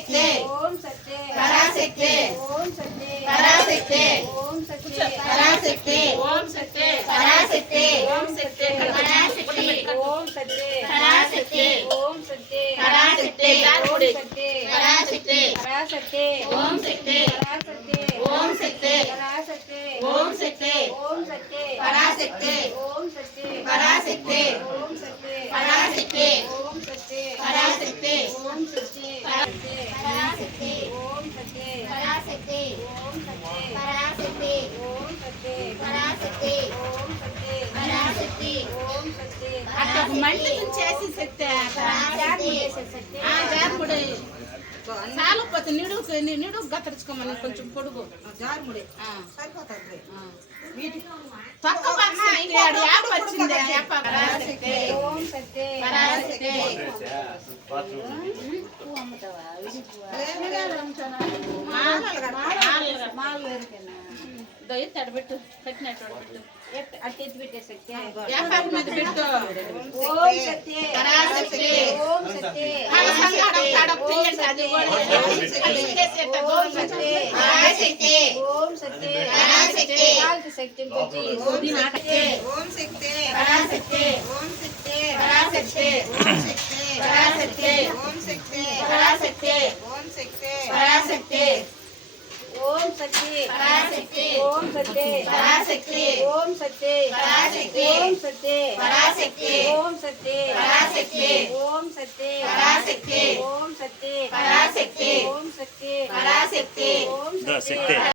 पराशक्ति ओम सत्य पराशक्ति ओम सत्य पराशक्ति ओम सत्य पराशक्ति ओम सत्य पराशक्ति ओम सत्य पराशक्ति ओम सत्य पराशक्ति ओम सत्य पराशक्ति ओम सत्य पराशक्ति पराशक्ति ओम शक्ति पराशक्ति ओम शक्ति पराशक्ति ओम शक्ति ओम सत्य पराशक्ति ओम सत्य पराशक्ति ओम सत्य पराशक्ति ओम सत्य पराशक्ति ओम सत्य पराशक्ति ओम सत्य पराशक्ति ओम सत्य पराशक्ति ओम सत्य पराशक्ति ओम सत्य पराशक्ति ओम सत्य అట్లా మంటలు చేసి శక్తి జారుముడే చాలు పోతే నిడుకు గతరించుకోమని కొంచెం పొడుగు జారుముడే సరిపోతుంది తక్కువ ఇంకేడు యాప్ వచ్చింది पराशक्ति ओम सत्य పరాశక్తి తడబెట్టు కట్టినట్టు పెట్టు अट्टी बिटे सत्य వ్యాపారం మీద పెట్టు ओम सत्य पराशक्ति ओम सत्य ओम सत्य पराशक्ति ओम सत्य पराशक्ति काल की शक्ति को जी ओम शक्ति ఓం శక్తి पराशक्ति ఓం శక్తి पराशक्ति ఓం శక్తి पराशक्ति ఓం శక్తి पराशक्ति ఓం శక్తి पराशक्ति ओम सत्य पराशक्ति ओम सत्य पराशक्ति ओम सत्य पराशक्ति ओम सत्य पराशक्ति ओम सत्य पराशक्ति ओम सत्य पराशक्ति ओम सत्य पराशक्ति ओम सत्य पराशक्ति ओम सत्य